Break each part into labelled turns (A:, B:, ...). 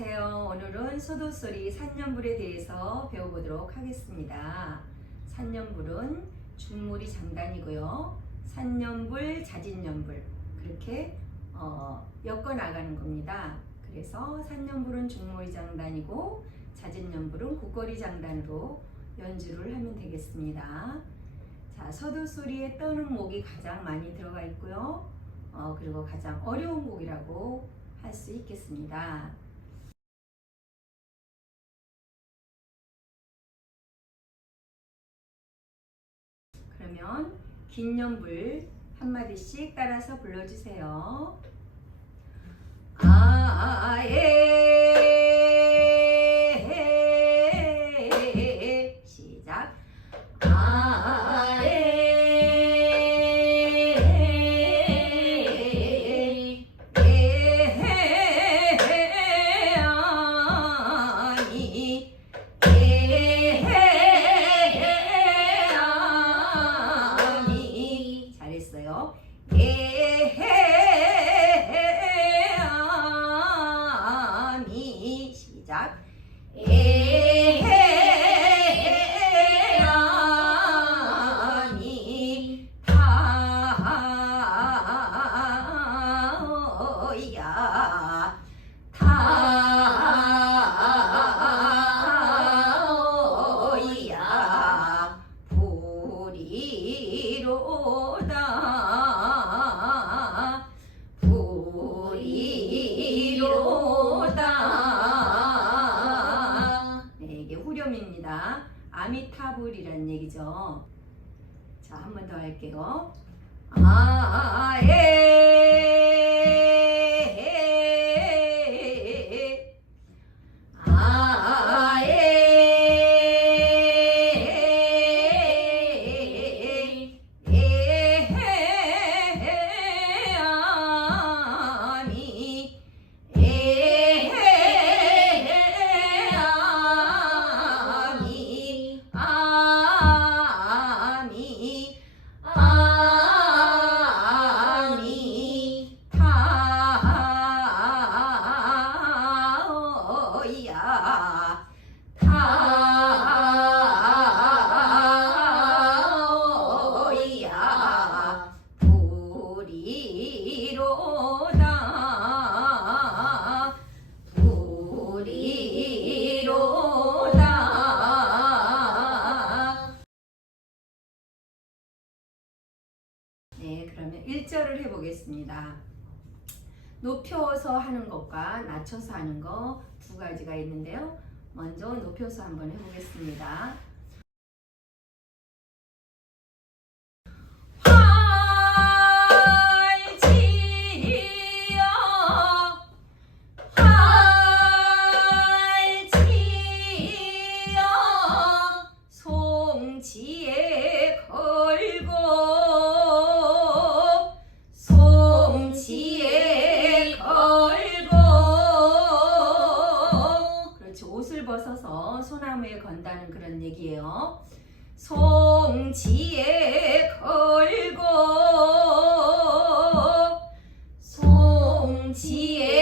A: 안녕하세요. 오늘은 소도소리 산년불에 대해서 배워보도록 하겠습니다. 산년불은 중물이 장단이고요. 산년불, 자진년불 그렇게 어, 엮어 나가는 겁니다. 그래서 산년불은 중물이 장단이고 자진년불은 국거리 장단으로 연주를 하면 되겠습니다. 자, 서도소리에 떠는 목이 가장 많이 들어가 있고요. 어, 그리고 가장 어려운 곡이라고 할 수 있겠습니다. 그러면 긴 연불 한마디씩 따라서 불러주세요. 아, 예. 아미타불이라는 얘기죠. 자, 한 번 더 할게요. 아, 예. 1절을 해보겠습니다. 높여서 하는 것과 낮춰서 하는 거두 가지가 있는데요. 먼저 높여서 한번 해보겠습니다. 송지에 걸고 송지에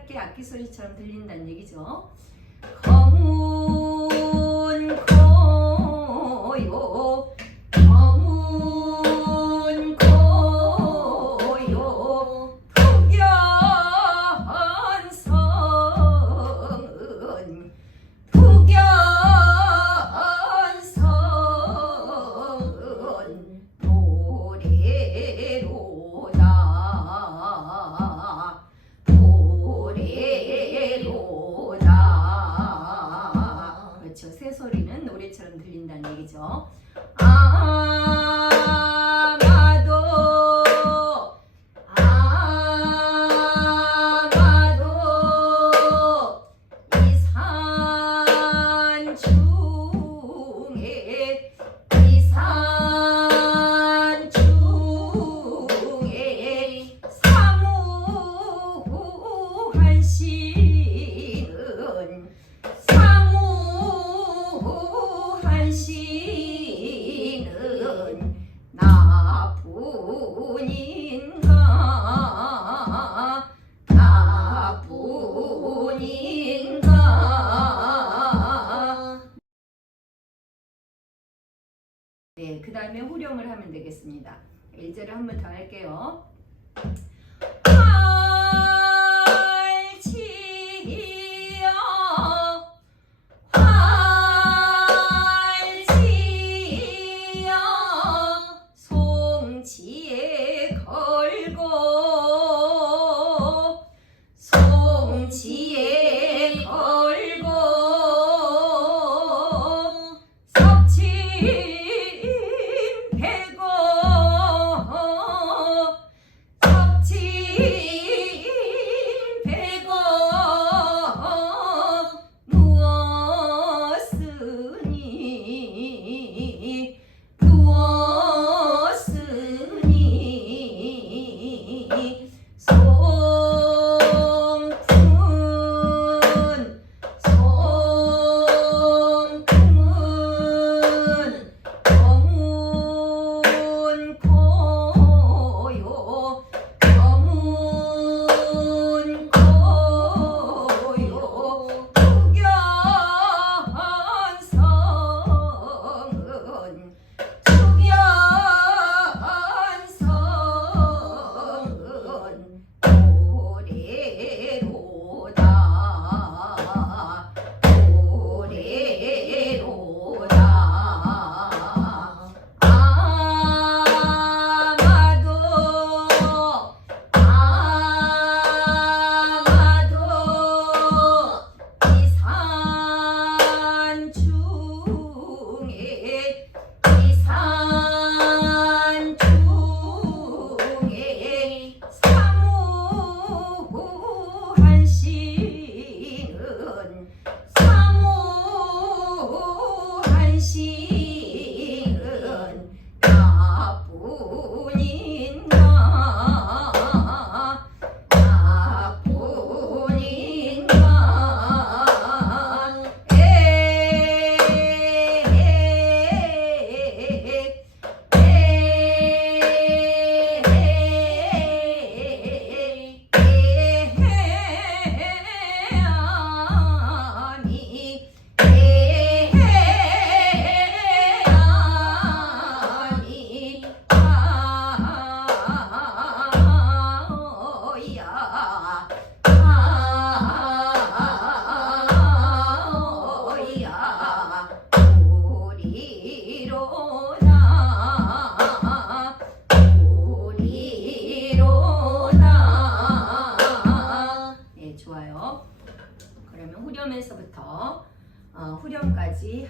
A: 가볍게 악기 소리처럼 들린다는 얘기죠. 검은 고요 되겠습니다. 일제를 한 번 더 할게요.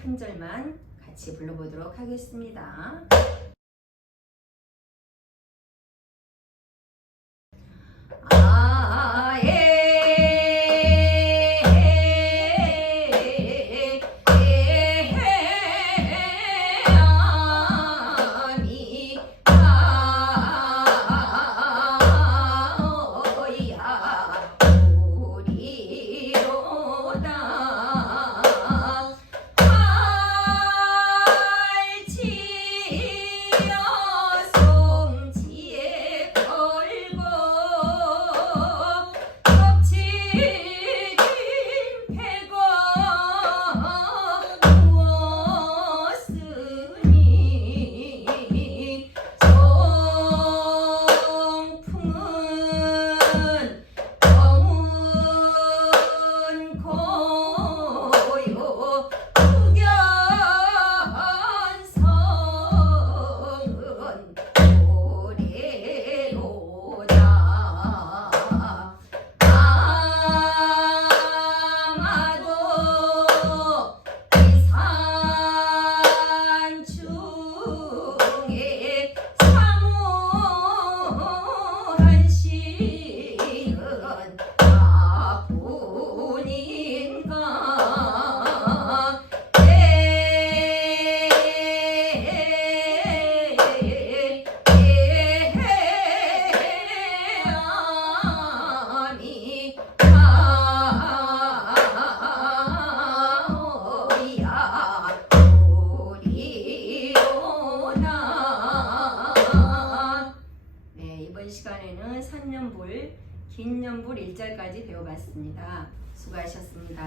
A: 한 절만 같이 불러보도록 하겠습니다. 6년불 1절까지 배워봤습니다. 수고하셨습니다.